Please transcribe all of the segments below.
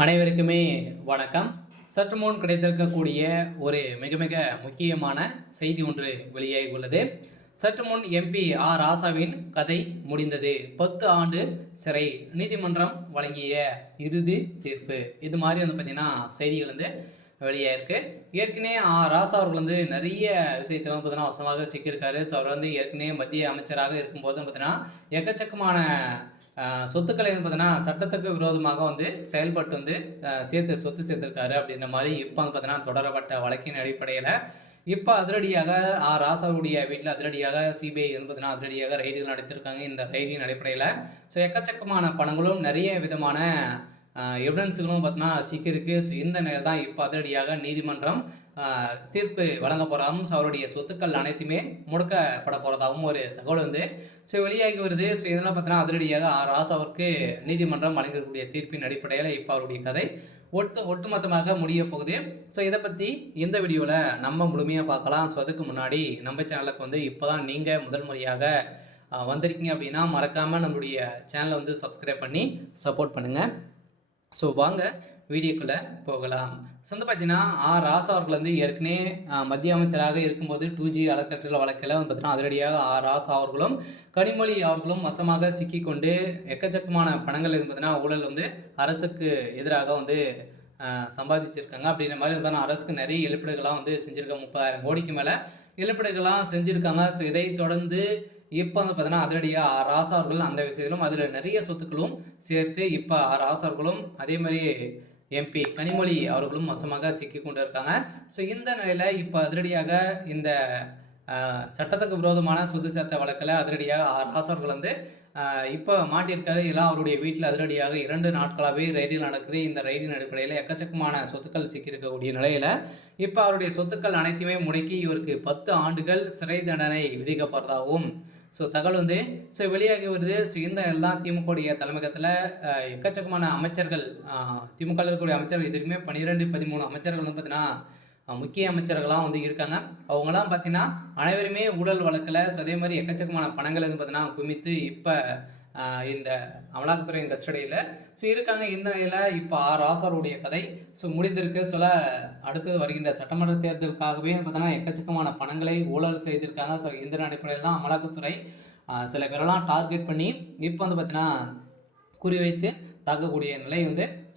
அனைவருக்குமே வணக்கம். சற்று முன் கிடைத்திருக்கக்கூடிய ஒரு மிக மிக முக்கியமான செய்தி ஒன்று வெளியாகி உள்ளது. சற்று முன் எம்பி ஆர் ராசாவின் கதை முடிந்தது. 10 ஆண்டு சிறை, நீதிமன்றம் வழங்கிய இறுதி தீர்ப்பு. இது மாதிரி பார்த்தீங்கன்னா செய்திகள் வெளியாயிருக்கு. ஏற்கனவே ராசா அவர்கள் நிறைய விஷயத்தில் பார்த்தீங்கன்னா வசமாக சிக்கியிருக்காரு. ஸோ அவர் ஏற்கனவே மத்திய அமைச்சராக இருக்கும்போது பார்த்தீங்கன்னா எக்கச்சக்கமான சொத்துக்களை பார்த்தீங்கன்னா சட்டத்துக்கு விரோதமாக செயல்பட்டு சொத்து சேர்த்திருக்காரு அப்படின்ற மாதிரி இப்போ பார்த்தீங்கன்னா தொடரப்பட்ட வழக்கின் அடிப்படையில் இப்போ அதிரடியாக ராசாவுடைய வீட்டில் அதிரடியாக சிபிஐ பார்த்தீங்கன்னா அதிரடியாக ரைடுகள் நடத்திருக்காங்க. இந்த ரைடின் அடிப்படையில் ஸோ எக்கச்சக்கமான பணங்களும் நிறைய விதமான எவிடன்ஸுகளும் பார்த்தீங்கன்னா சிக்கிருக்கு. ஸோ இந்த நிலையில் தான் இப்போ அதிரடியாக நீதிமன்றம் தீர்ப்பு வழங்க போகிறதாகவும் ஸோ அவருடைய சொத்துக்கள் அனைத்துமே முடக்கப்பட போகிறதாகவும் ஒரு தகவல் ஸோ வெளியாகி வருது. ஸோ இதெல்லாம் பார்த்தீங்கன்னா அதிரடியாக ராசாவிற்கு நீதிமன்றம் வழங்கக்கூடிய தீர்ப்பின் அடிப்படையில் இப்போ அவருடைய கதை ஒட்டுமொத்தமாக முடிய போகுது. ஸோ இதை பற்றி இந்த வீடியோவில் நம்ம முழுமையாக பார்க்கலாம். ஸோ அதுக்கு முன்னாடி நம்ம சேனலுக்கு இப்போ தான் நீங்கள் முதல் முறையாக வந்திருக்கீங்க அப்படின்னா மறக்காமல் நம்மளுடைய சேனலை சப்ஸ்கிரைப் பண்ணி சப்போர்ட் பண்ணுங்கள். ஸோ வாங்க வீடியோக்குள்ளே போகலாம். ஸோ பார்த்தீங்கன்னா ராசா அவர்கள் ஏற்கனவே மத்திய அமைச்சராக இருக்கும்போது 2G அறக்கட்டளை வழக்கில் பார்த்தீங்கன்னா அதிரடியாக ராசா அவர்களும் கனிமொழி அவர்களும் வசமாக சிக்கிக்கொண்டு எக்கச்சக்கமான பணங்கள் பார்த்தீங்கன்னா ஊழல் அரசுக்கு எதிராக சம்பாதிச்சிருக்காங்க. அப்படின்ற மாதிரி பார்த்தீங்கன்னா அரசுக்கு நிறைய இழப்பீடுகள்லாம் செஞ்சுருக்காங்க. 30,000 கோடிக்கு மேலே இழப்பீடுகள்லாம் செஞ்சுருக்காங்க. ஸோ இதை தொடர்ந்து இப்போ பார்த்தீங்கன்னா அதிரடியாக ராசா அவர்கள் அந்த விஷயத்திலும் அதில் நிறைய சொத்துக்களும் சேர்த்து இப்போ ராசா அவர்களும் அதே மாதிரி எம்பி கனிமொழி அவர்களும் வசமாக சிக்கி கொண்டு இருக்காங்க. ஸோ இந்த நிலையில் இப்போ அதிரடியாக இந்த சட்டத்துக்கு விரோதமான சொத்து சேர்த்த வழக்கில் அதிரடியாக ராசா அவர்கள் இப்போ மாட்டியிருக்காரு. எல்லாம் அவருடைய வீட்டில் அதிரடியாக 2 நாட்களாகவே ரைடில் நடக்குது. இந்த ரைடின் அடிப்படையில் எக்கச்சக்கமான சொத்துக்கள் சிக்கியிருக்கக்கூடிய நிலையில் இப்போ அவருடைய சொத்துக்கள் அனைத்தையுமே முடக்கி இவருக்கு 10 ஆண்டுகள் சிறை தண்டனை விதிக்கப்படுறதாகவும் ஸோ தகவல் ஸோ வெளியாகி வருது. ஸோ இந்த எல்லாம் திமுகவுடைய தலைமையகத்தில் எக்கச்சக்கமான அமைச்சர்கள் திமுகவில் இருக்கக்கூடிய அமைச்சர்கள் இதுக்குமே 12-13 அமைச்சர்கள் பார்த்தீங்கன்னா முக்கிய அமைச்சர்கள்லாம் இருக்காங்க. அவங்களாம் பார்த்தீங்கன்னா அனைவருமே ஊழல் வழக்கில் ஸோ அதே மாதிரி எக்கச்சக்கமான பணங்கள் பார்த்தீங்கன்னா குமித்து இப்போ இந்த அமலாக்கத்துறையின் கஸ்டடியில் ஸோ இருக்காங்க. இந்த நிலையில் இப்போ ராசாவுடைய கதை ஸோ முடிந்திருக்கு. சொல்ல அடுத்து வருகின்ற சட்டமன்ற தேர்தலுக்காகவே பார்த்தீங்கன்னா எக்கச்சக்கமான பணங்களை ஊழல் செய்திருக்காங்க. ஸோ இந்த அடிப்படையில் தான் அமலாக்கத்துறை சில பேரெல்லாம் டார்கெட் பண்ணி இப்போ பார்த்தீங்கன்னா குறிவைத்து தாக்கக்கூடிய நிலை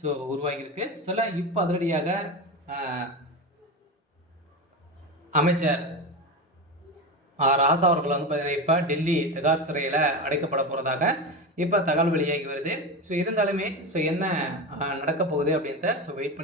ஸோ உருவாகியிருக்கு. சொல்ல இப்போ அதிரடியாக அமைச்சர் ராசா அவர்கள் பார்த்தீங்கன்னா இப்போ டெல்லி திகார் சிறையில் அடைக்கப்பட போகிறதாக இப்போ தகவல் வெளியாகி வருது. ஸோ இருந்தாலுமே ஸோ என்ன நடக்க போகுது அப்படின்றத ஸோ வெயிட் பண்ணி